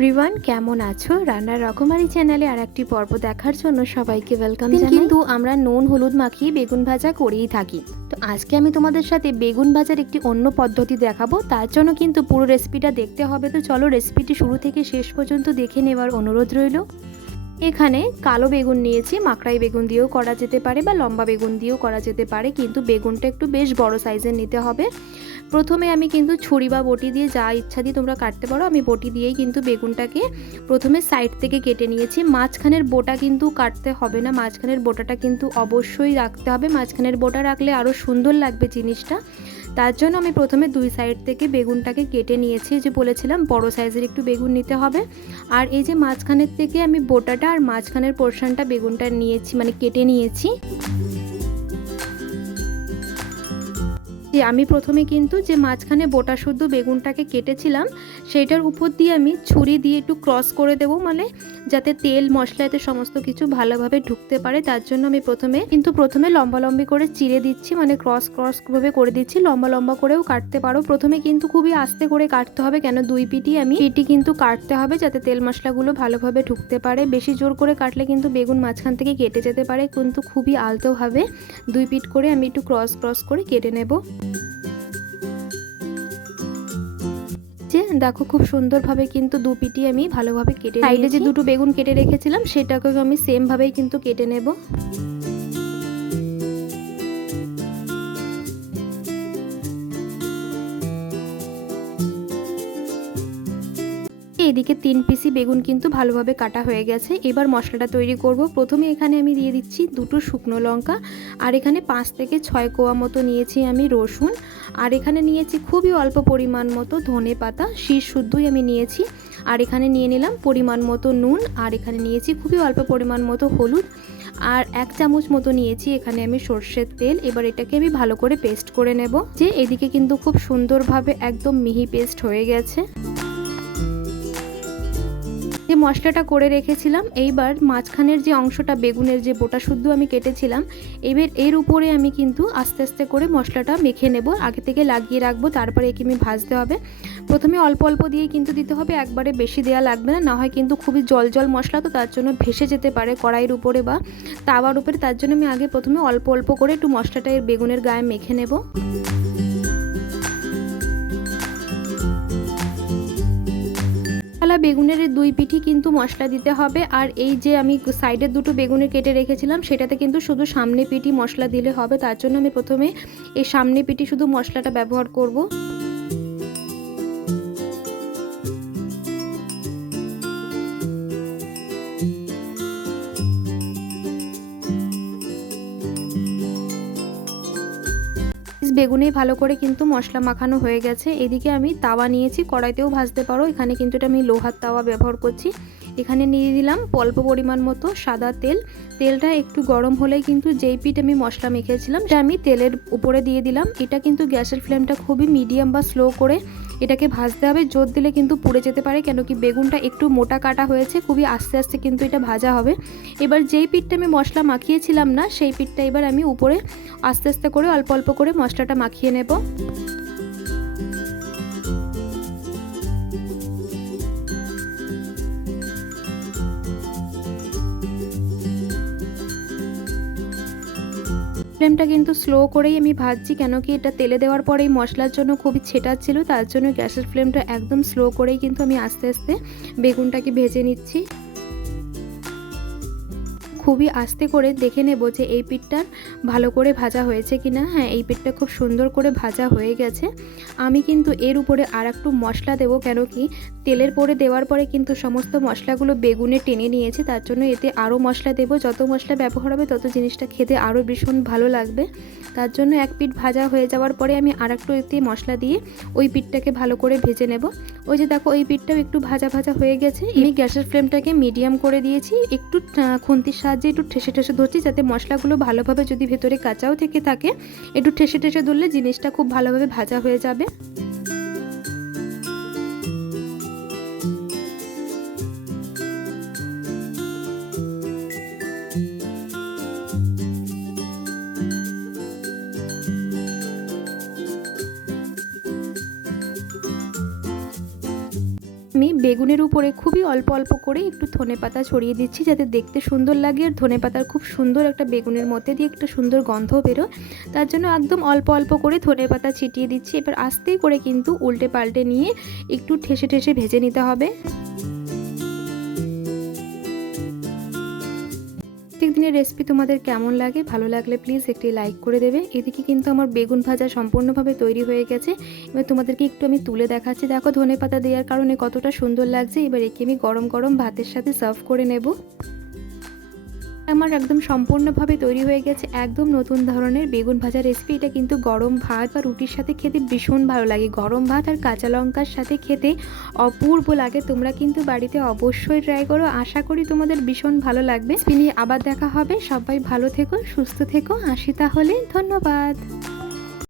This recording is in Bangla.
রিওয়ান কেমন আছো? রান্নার রকমারি চ্যানেলে আর একটি পর্ব দেখার জন্য সবাইকে ওয়েলকাম কিন্তু আমরা নুন হলুদ মাখিয়ে বেগুন ভাজা করেই থাকি। তো আজকে আমি তোমাদের সাথে বেগুন ভাজার একটি অন্য পদ্ধতি দেখাবো। তার জন্য কিন্তু পুরো রেসিপিটা দেখতে হবে। তো চলো রেসিপিটি শুরু থেকে শেষ পর্যন্ত দেখে নেওয়ার অনুরোধ রইল। এখানে কালো বেগুন নিয়েছি, মাকড়াই বেগুন দিয়েও করা যেতে পারে বা লম্বা বেগুন দিয়েও করা যেতে পারে, কিন্তু বেগুনটা একটু বেশ বড় সাইজের নিতে হবে। প্রথমে আমি কিন্তু ছুরি বা বটি দিয়ে যা ইচ্ছা দিয়ে তোমরা কাটতে পারো, আমি বটি দিয়েই কিন্তু বেগুনটাকে প্রথমে সাইড থেকে কেটে নিয়েছি। মাঝখানের বোটা কিন্তু কাটতে হবে না, মাঝখানের বোটাটা কিন্তু অবশ্যই রাখতে হবে। মাঝখানের বোটা রাখলে আরও সুন্দর লাগবে জিনিসটা। তার জন্য আমি প্রথমে দুই সাইড থেকে বেগুনটাকে কেটে নিয়েছি। যে বলেছিলাম, বড় সাইজের একটু বেগুন নিতে হবে। আর এই যে মাঝখানের থেকে আমি বোটাটা আর মাঝখানের পোর্শনটা বেগুনটা নিয়েছি মানে কেটে নিয়েছি। যে আমি প্রথমে কিন্তু যে মাঝখানে বোটা শুদ্ধ বেগুনটাকে কেটেছিলাম, সেইটার উপর দিয়ে আমি ছুরি দিয়ে একটু ক্রস করে দেবো মানে যাতে তেল মশলা এতে সমস্ত কিছু ভালোভাবে ঢুকতে পারে। তার জন্য আমি প্রথমে কিন্তু প্রথমে লম্বা লম্বি করে চিড়ে দিচ্ছি মানে ক্রস ক্রস ভাবে করে দিচ্ছি। লম্বা লম্বা করেও কাটতে পারো। প্রথমে কিন্তু খুবই আস্তে করে কাটতে হবে, কেন দুই পিটি আমি পিটি কিন্তু কাটতে হবে, যাতে তেল মশলাগুলো ভালোভাবে ঢুকতে পারে। বেশি জোর করে কাটলে কিন্তু বেগুন মাঝখান থেকে কেটে যেতে পারে, কিন্তু খুবই আলতোভাবে দুই পিট করে আমি একটু ক্রস ক্রস করে কেটে নেব। দেখো খুব সুন্দরভাবে কিন্তু দু পিটি আমি ভালোভাবে কেটে সাইডে যে দুটো বেগুন কেটে রেখেছিলাম সেটাকেও আমি সেমভাবেই কিন্তু কেটে নেব। এদিকে তিন পিসি বেগুন কিন্তু ভালোভাবে কাটা হয়ে গেছে। এবার মশলাটা তৈরি করব। প্রথমে এখানে আমি দিয়ে দিচ্ছি দুটো শুকনো লঙ্কা, আর এখানে পাঁচ থেকে ছয় কোয়া মতো নিয়েছি আমি রসুন, আর এখানে নিয়েছি খুবই অল্প পরিমাণ মতো ধনে পাতা, শীষ শুদ্ধই আমি নিয়েছি। আর এখানে নিয়ে নিলাম পরিমাণ মতো নুন, আর এখানে নিয়েছি খুবই অল্প পরিমাণ মতো হলুদ। আর এক চামচ মতো নিয়েছি এখানে আমি সর্ষের তেল। এবার এটাকে আমি ভালো করে পেস্ট করে নেব। যে এদিকে কিন্তু খুব সুন্দরভাবে একদম মিহি পেস্ট হয়ে গেছে। যে মশলাটা করে রেখেছিলাম। এইবার মাঝখানের যে অংশটা, বেগুনের যে বোটা শুদ্ধ আমি কেটেছিলাম, এবার এর উপরে আমি কিন্তু আস্তে আস্তে করে মশলাটা মেখে নেব। আগে থেকে লাগিয়ে রাখব, তারপরে একে আমি ভাজতে হবে। প্রথমে অল্প অল্প দিয়ে কিন্তু দিতে হবে, একবারে বেশি দেওয়া লাগবে না না হয় কিন্তু খুবই জল জল মশলা, তো তার জন্য ভেসে যেতে পারে কড়াইয়ের উপরে বা তাওয়ার উপরে। তার জন্য আমি আগে প্রথমে অল্প অল্প করে একটু মশলাটা এর বেগুনের গায়ে মেখে নেব। মশলা বেগুনের দুই পিঠি কিন্তু মশলা দিতে হবে। আর এই যে আমি সাইডের দুটো বেগুনের কেটে রেখেছিলাম, সেটাতে কিন্তু শুধু সামনে পিঠি মশলা দিলে হবে। তার জন্য আমি প্রথমে এই সামনে পিঠি শুধু মশলাটা ব্যবহার করব। বেগুনে ভালো করে কিন্তু মশলা মাখানো হয়ে গেছে। এদিকে আমি তাওয়া নিয়েছি, কড়াইতেও ভাজতে পারো। এখানে কিন্তু এটা আমি লোহার তাওয়া ব্যবহার করছি। এখানে নিয়ে দিলাম অল্প পরিমাণ মতো সাদা তেল। তেলটা একটু গরম হলেই কিন্তু যেই পিঠ আমি মশলা মেখেছিলাম, সেটা আমি তেলের উপরে দিয়ে দিলাম। এটা কিন্তু গ্যাসের ফ্লেমটা খুবই মিডিয়াম বা স্লো করে এটাকে ভাজতে হবে। জোর দিলে কিন্তু পুড়ে যেতে পারে, কেন কি বেগুনটা একটু মোটা কাটা হয়েছে, খুবই আস্তে আস্তে কিন্তু এটা ভাজা হবে। এবার যেই পিঠটা আমি মশলা মাখিয়েছিলাম না, সেই পিঠটা এবার আমি উপরে আস্তে আস্তে করে, অল্প অল্প করে মশলাটা মাখিয়ে নেব। ফ্লেমটা কিন্তু স্লো করেই আমি ভাজছি কেন কি এটা তেলে দেওয়ার পরেই মশলার জন্য খুবই ছেটাচ্ছিল, তার জন্য গ্যাসের ফ্লেমটা একদম স্লো করেই কিন্তু আমি আস্তে আস্তে বেগুনটাকে ভেজে নিচ্ছি। খুবই আস্তে করে দেখে নেব যে এই পিঠটা ভালো করে ভাজা হয়েছে কি না হ্যাঁ এই পিঠটা খুব সুন্দর করে ভাজা হয়ে গেছে। আমি কিন্তু এর উপরে আর একটু মশলা দেবো কেন কি তেলের পরে দেওয়ার পরে কিন্তু সমস্ত মশলাগুলো বেগুনে টেনে নিয়েছে তার জন্য এতে আরও মশলা দেবো। যত মশলা ব্যবহার হবে তত জিনিসটা খেতে আরও ভীষণ ভালো লাগবে। তার জন্য এক পিঠ ভাজা হয়ে যাওয়ার পরে আমি আর একটু এতে মশলা দিয়ে ওই পিঠটাকে ভালো করে ভেজে নেব। ওই যে দেখো ওই পিঠটাও একটু ভাজা ভাজা হয়ে গেছে। আমি গ্যাসের ফ্লেমটাকে মিডিয়াম করে দিয়েছি। একটু খুন্তির সাহায্যে একটু ঠেসে ঠেসে ধরছি, যাতে মশলাগুলো ভালোভাবে যদি ভেতরে কাঁচাও থেকে থাকে, একটু ঠেসে ঠেসে ধরলে জিনিসটা খুব ভালোভাবে ভাজা হয়ে যাবে। আমি বেগুনের উপরে খুবই অল্প অল্প করে একটু ধনে পাতা ছড়িয়ে দিচ্ছি যাতে দেখতে সুন্দর লাগে। আর ধনে পাতার খুব সুন্দর একটা বেগুনের মধ্যে দিয়ে একটা সুন্দর গন্ধ বেরো তার জন্য একদম অল্প অল্প করে ধনে পাতা ছিটিয়ে দিচ্ছি। এবার আস্তে করে কিন্তু উল্টে পাল্টে নিয়ে একটু ঠেসে ঠেসে ভেজে নিতে হবে। প্রত্যেক রেসিপি তোমাদের কেমন লাগে? ভালো লাগলে প্লিজ একটি লাইক করে দেবে। এদিকে কিন্তু আমার বেগুন ভাজা সম্পূর্ণভাবে তৈরি হয়ে গেছে। এবার তোমাদেরকে একটু আমি তুলে দেখাচ্ছি। দেখো ধনে পাতা দেওয়ার কারণে কতটা সুন্দর লাগছে। এবার একে আমি গরম গরম ভাতের সাথে সার্ভ করে নেব। আমার একদম সম্পূর্ণভাবে তৈরি হয়ে গেছে একদম নতুন ধরনের বেগুন ভাজা রেসিপি এটা কিন্তু গরম ভাত বা রুটির সাথে খেতে ভীষণ ভালো লাগে। গরম ভাত আর কাঁচা লঙ্কার সাথে খেতে অপূর্ব লাগে। তোমরা কিন্তু বাড়িতে অবশ্যই ট্রাই করো। আশা করি তোমাদের ভীষণ ভালো লাগবে। স্পিনি আবার দেখা হবে। সবাই ভালো থেকো, সুস্থ থেকো। আসি তাহলে। ধন্যবাদ।